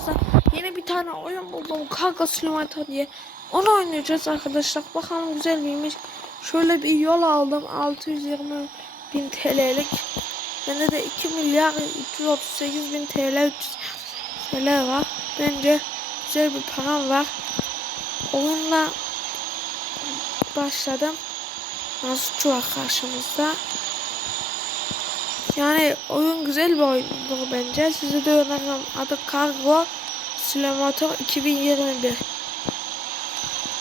videomuzda yeni bir tane oyun buldum. Kavga Simulator diye. Onu oynayacağız arkadaşlar. Bakalım güzel miymiş. Şöyle bir yol aldım. 620 bin TL'lik. Bende de 2 milyar 338 bin TL 300 TL var. Bence güzel bir param var. Oyunla başladım. Nasıl var karşımızda. Yani oyun güzel bir oyundur bence. Size de öneririm. Adı Cargo Simulator 2021.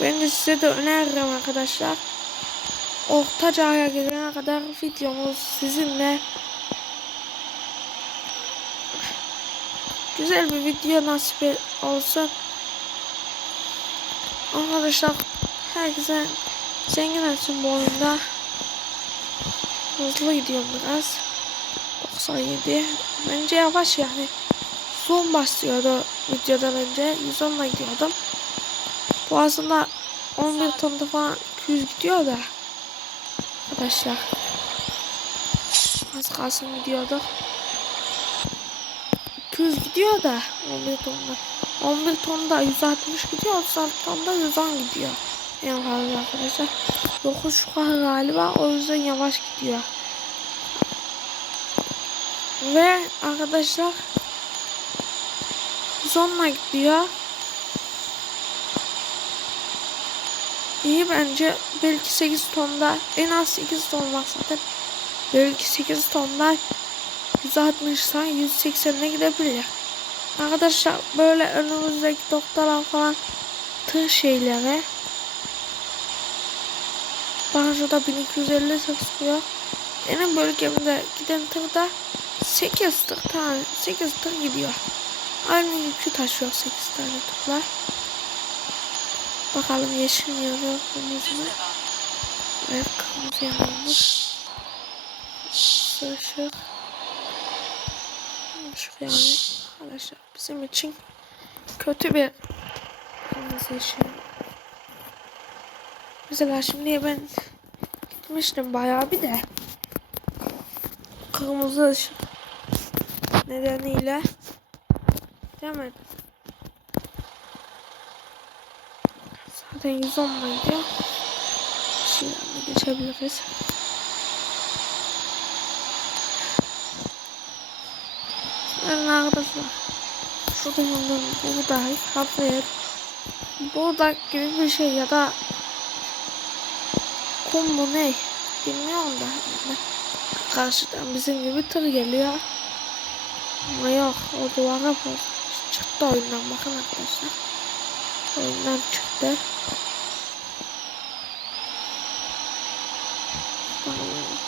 Ben de size de öneririm arkadaşlar. Orta çağa gelene kadar videomuz sizinle. Güzel bir video nasip olsun. Arkadaşlar herkese zengin olsun bu oyunda. Hızlı gidiyorum biraz. 97. Bence yavaş yani. Son başlıyordu videodan önce. 110 ile gidiyordum. Bu aslında 11 tonda falan 200 gidiyor da. Arkadaşlar. Az kalsın gidiyordu. 200 gidiyor da 11 tonda. 11 tonda 160 gidiyor. 36 tonda 110 gidiyor. En fazla arkadaşlar. 9 şu kadar galiba. O yüzden yavaş gidiyor. Ve arkadaşlar zonla gidiyor. İyi bence belki 8 tonda en az 8 ton var zaten. Belki 8 tonda 160'sa 180'e gidebilir. Arkadaşlar böyle önümüzdeki doktorlar falan tır şeyleri. Bana şurada 1250 sıkıyor. Benim bölgemde giden tırda 8 tır tane 8 tır gidiyor. Aynı yükü taşıyor 8 tane tırlar. Bakalım yeşil yanıyor kırmızı mı? Evet kırmızı yanıyormuş. Işık. Işık yani arkadaşlar bizim için kötü bir kırmızı ışık. Mesela şimdi ben gitmiştim bayağı bir de kırmızı ışık nedeniyle demedim. Zaten 110 muydu? Şimdi geçebiliriz. Yani arkadaşlar şurada yandan buğday, hafif buğday gibi bir şey ya da kum mu ne bilmiyorum da karşıdan bizim gibi tır geliyor ama yok o duvara bozmuş çıktı oyundan bakın arkadaşlar. Oyundan çıktı.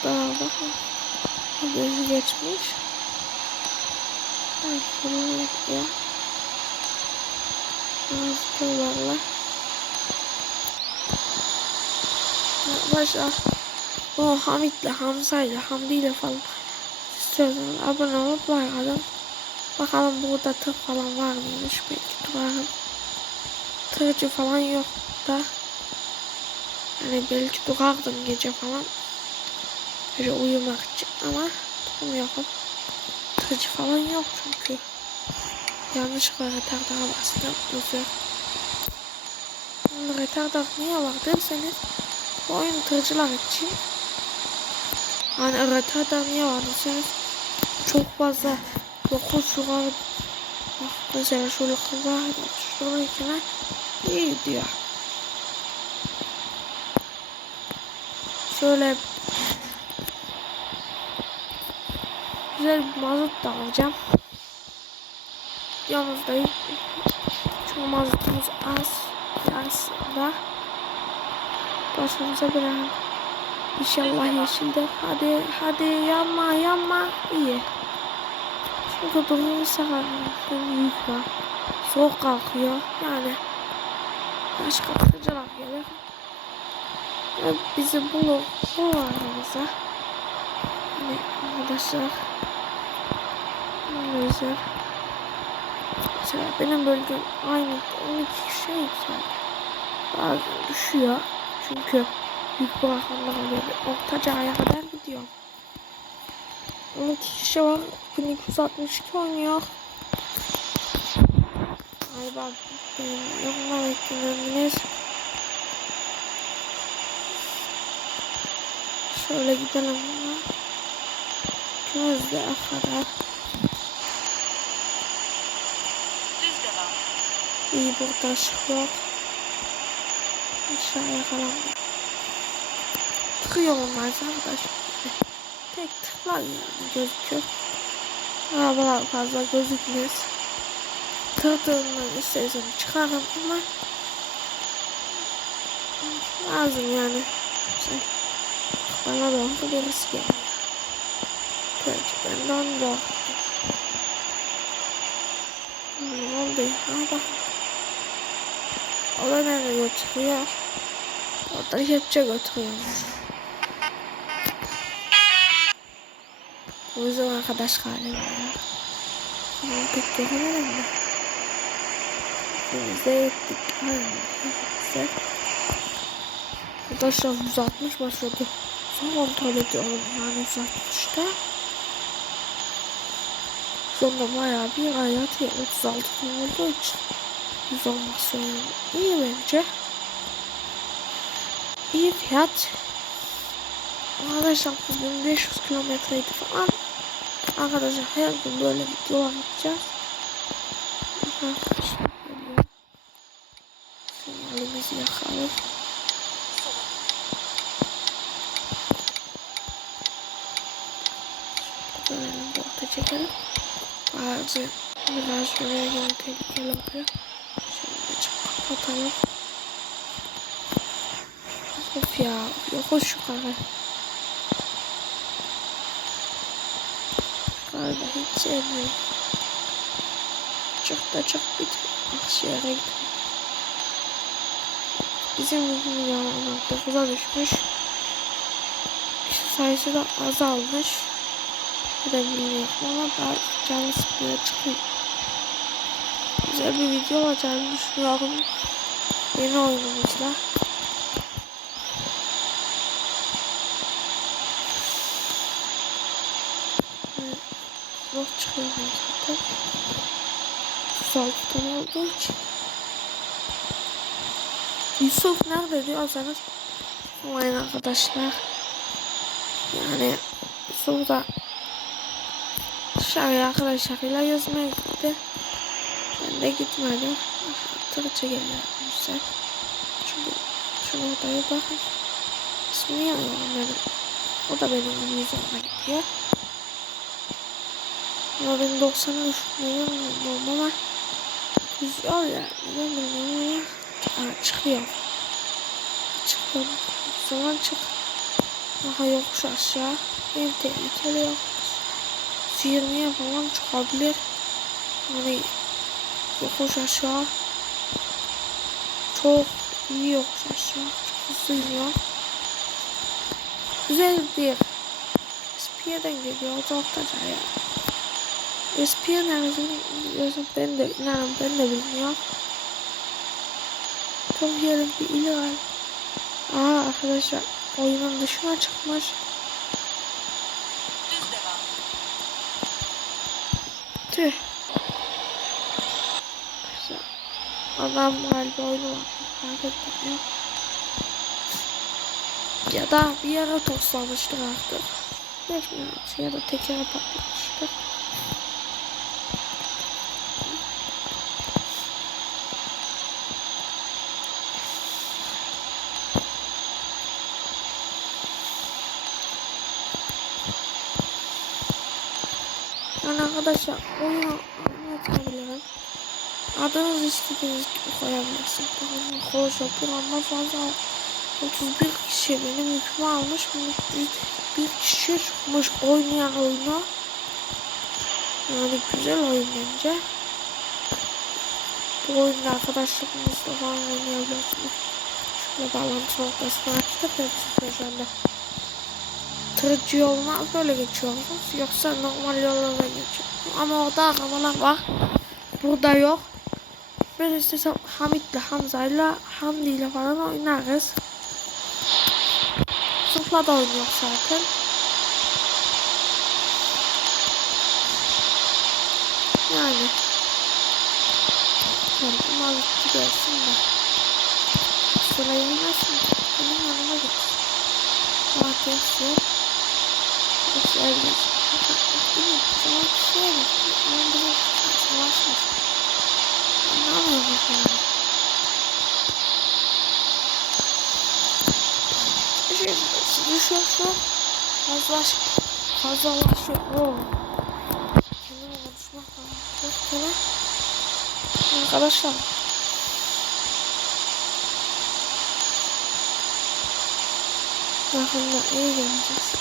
Daha bakın. Gözü geçmiş. Evet, bunu ya Nasıl valla Arkadaşlar o Hamit'le Hamza'yla Hamdi'yle falan istiyorsanız abone olup atın. Bakalım burada tır falan var mıymış belki durarım. Tırcı falan yok da. Yani belki durardım gece falan. Böyle uyumak için ama durmuyorum. Tırcı falan yok çünkü. Yanlışlıkla retardağa bastım. Özür. Retardar niye var derseniz bu oyun tırcılar için hani retardar niye var derseniz çok fazla 9 şuraya bak mesela şöyle kızlar şuradakine iyi gidiyor. Şöyle güzel bir mazot da alacağım. Yanımızdayım. Çünkü mazotumuz az. Aslında. Başımıza bir an. İnşallah yeşildir. Hadi hadi yanma yanma. İyi. Çünkü durumu seferden yük var. Soğuk kalkıyor. Yani başka kırıcılar gelir. Ve bizi bulur. Bu aramıza. Hani arkadaşlar. Güzel. Mesela benim bölgem aynı 12 kişi yükseldi. Bazen düşüyor. Çünkü büyük bırakanlar oluyor. Ortaca aya kadar gidiyor. 12 kişi var. 1262 oynuyor. Galiba benim yorumlar beklemediniz. Şöyle gidelim. Gözde kadar. İyi burada ışık yok. Aşağıya kalan. Tıkıyor onlar arkadaşlar. Tek tıklar yani gözüküyor. Arabalar fazla gözükmez. Tırtığından istersen çıkarım ama lazım yani. Şey, bana doğru birisi geliyor. Peki ben de onu da Ne oldu? Ha bak. O da nereye götürüyor? O da kepçe götürüyormuş. Bu bizim arkadaş galiba ya. Bunu pek göremedim mi? Bize ettik. Güzel. Arkadaşlar 160 başladı. Son kontrol ediyorum yani 160'da. Sonra bayağı bir hayat 36 ton olduğu için 110 basıyorum. İyi bence. İyi fiyat. Arkadaşlar bugün 500 kilometreydi falan. Arkadaşlar her gün böyle. Arkadaşlar geliyor. Sinyalimizi yakalım. Dönelim borta çekelim. Bazı biraz buraya göre tehlikeli oluyor. Şöyle açıp kapatalım. Of ya yokuş yukarı. Galiba hiç sevmiyorum. Çok da çok bir aksiyere gidiyor. Bizim bugün yalanlar 9'a düşmüş. Kişi sayısı da azalmış. Bir de bilmiyorum ama daha canlı sıkmaya çıkıyor. Güzel bir video olacağını düşünüyorum. Yeni oyunumuzla. Çıkıyorum zaten. Saltıdan olduğu için. Yusuf nerede diyorsanız Umarım arkadaşlar. Yani Yusuf da dışarıya arkadaşlarıyla yüzmeye gitti. Ben de gitmedim. Tırça geliyor güzel. Çünkü şuna odaya bakın. İsmini yazıyorum benim. O da benim yüzüme gidiyor. Ama ben 90'a düşünüyorum ama güzel yani. Ben bilmiyorum. Aa, çıkıyor. Çıkıyor. Sonra çık. Daha yokuş aşağı. En tehlikeli yokuş. 20'ye falan çıkabilir. Yani yokuş aşağı. Çok iyi yokuş aşağı. Çok hızlı. Güzel bir Spia'dan geliyor. Çok da ya. Espia nerede biliyorsun ben de inanın ben de bilmiyorum. Çok yerin bir ili var. Aa arkadaşlar oyunun dışına çıkmış. Tüh. Güzel. Adam galiba oyunu var. Fark etmiyor. Ya da bir yere toslamıştır artık. Bilmiyorum. Ya da tekere patlamıştır. Yani arkadaşlar oyunu anlatabilirim. Adınız istediğiniz gibi koyabilirsiniz. Bakın koş bir anda fazla 31 kişi benim yükümü almış. Bir, bir kişi çıkmış oynayan oyunu. Yani güzel oyun bence. Bu oyunda arkadaşlarımızla falan oynayabilirsiniz. Şöyle bağlantı noktasını açtık hepsi şu anda tırcı yoluna böyle geçiyoruz. Yoksa normal yollara geçiyor. Ama orada arabalar var. Burada yok. Ben istesem Hamit'le, Hamza'yla, Hamdi'yle falan oynarız. Sufla da oynuyor zaten. Yani. Yani mazutçu gelsin de. Sıra inmesin. Benim yanıma gelsin. Fatih Sür. Güzel bir Değil mi? Zaman kişiye geçti. Ama bizim savaşmış. Ne yapıyoruz yani? Düşüyor, düşüyor şu an. Fazlaş, fazlalaşıyor. Oo. Kendime konuşmak lazım. Arkadaşlar. Yakında iyi geleceğiz.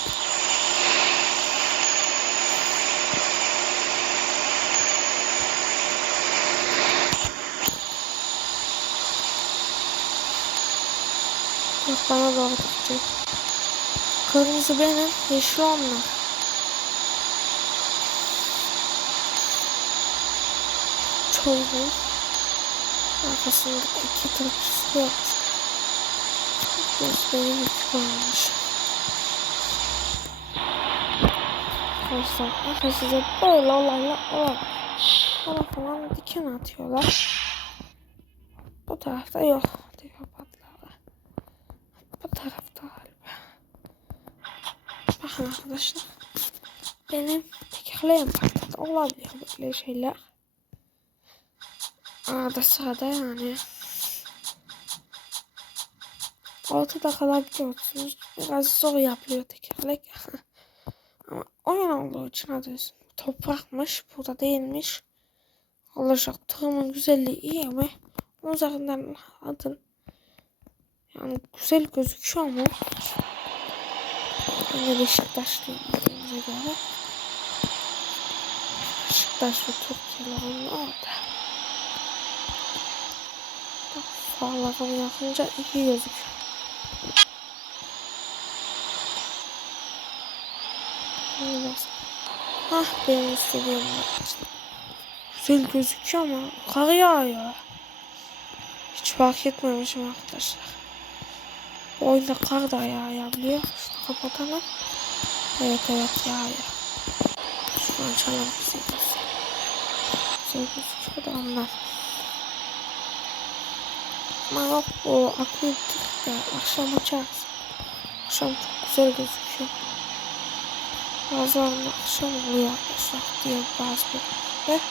Bak bana doğru tutacak. Kırmızı benim, yeşil onlar. Çoğu. Arkasında iki tırkçısı yok. Burası benim üç varmış. Arkadaşlar arkadaşlar böyle olaylar var. Bana falan diken atıyorlar. Bu tarafta yok diyor patlar. Bu tarafta galiba. Bakın arkadaşlar. Benim tekerleğim patladı. Olabiliyor böyle şeyler. Arada sırada yani. Ortada kalabiliyorsunuz. Biraz zor yapılıyor tekerlek. Ama oyun olduğu için adı üstünde. Toprakmış. Burada değilmiş. Olacak. Tığımın güzelliği iyi ama üzerinden adın yani güzel gözüküyor ama ben de Beşiktaşlıyım dediğimize göre. Beşiktaş ve Türkiye'li onun orada. Sağlarım yakınca iyi gözüküyor. Biraz. Hah benim istediğim. Güzel gözüküyor ama kar yağıyor. Hiç fark etmemişim arkadaşlar. Oyunda kar da yağabiliyor. Şunu kapatalım. Evet evet yağıyor. Şunu açalım. Güzel gözüküyor da ondan. Ama yok bu akülü de akşam açarız. Akşam çok güzel gözüküyor. Bazen akşam oluyor arkadaşlar diye bazı bölümde.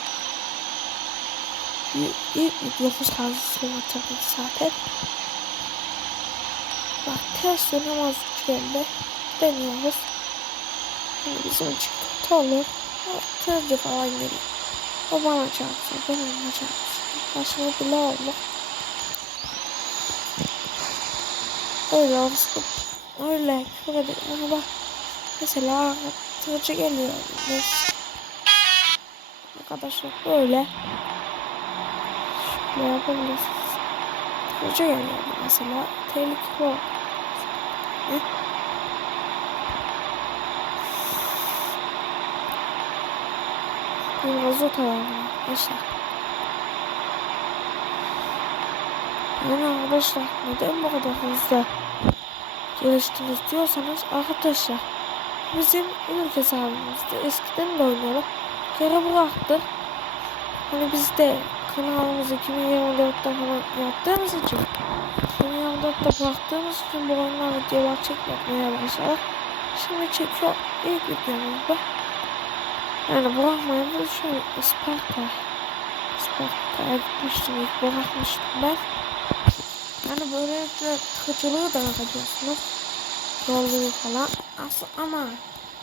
İlk videomuz hazırlığına tabii zaten. Ters dönemez geldi. Deniyoruz. Yani bizim kötü olur. Tezci falan geliyor. O bana çarpsın, ben ona çarpsın. Başıma bile oldu. Öyle olsun. Öyle. Şöyle ama bak. Mesela tırcı geliyor. Biz arkadaşlar böyle şöyle yapabilirsiniz. Tırcı geliyor mesela. Tehlikeli o. Bir mazot alalım arkadaşlar. Yani arkadaşlar neden bu kadar hızlı geliştiniz diyorsanız arkadaşlar bizim ilk hesabımızda eskiden de oynuyorduk. Geri bıraktık. Hani biz de kanalımızı 2024'te falan yaptığımız için 2024'te bıraktığımız için bu oyunlar videolar çekmeye başladık. Şimdi çekiyor ilk videomuzda. Yani bırakmayın da şöyle Isparta. Isparta'ya gitmiştim ilk bırakmıştım ben. Yani böylelikle tıkıcılığı da yapabiliyorsunuz. Yolluyu falan. Aslında ama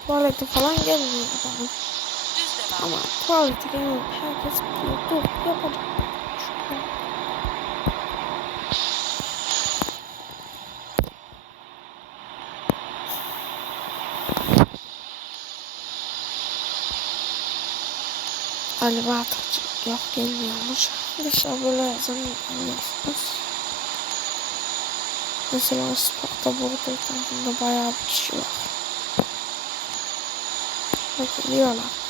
tuvaleti falan gelmiyor adamın. Ama tuvaleti gelen herkes biliyor. Dur. Şunu. Galiba atıcı yok gelmiyormuş. Dışarı böyle yazamıyorsunuz. Mesela sportta burada tarafında bayağı bir kişi var. Bak geliyorlar.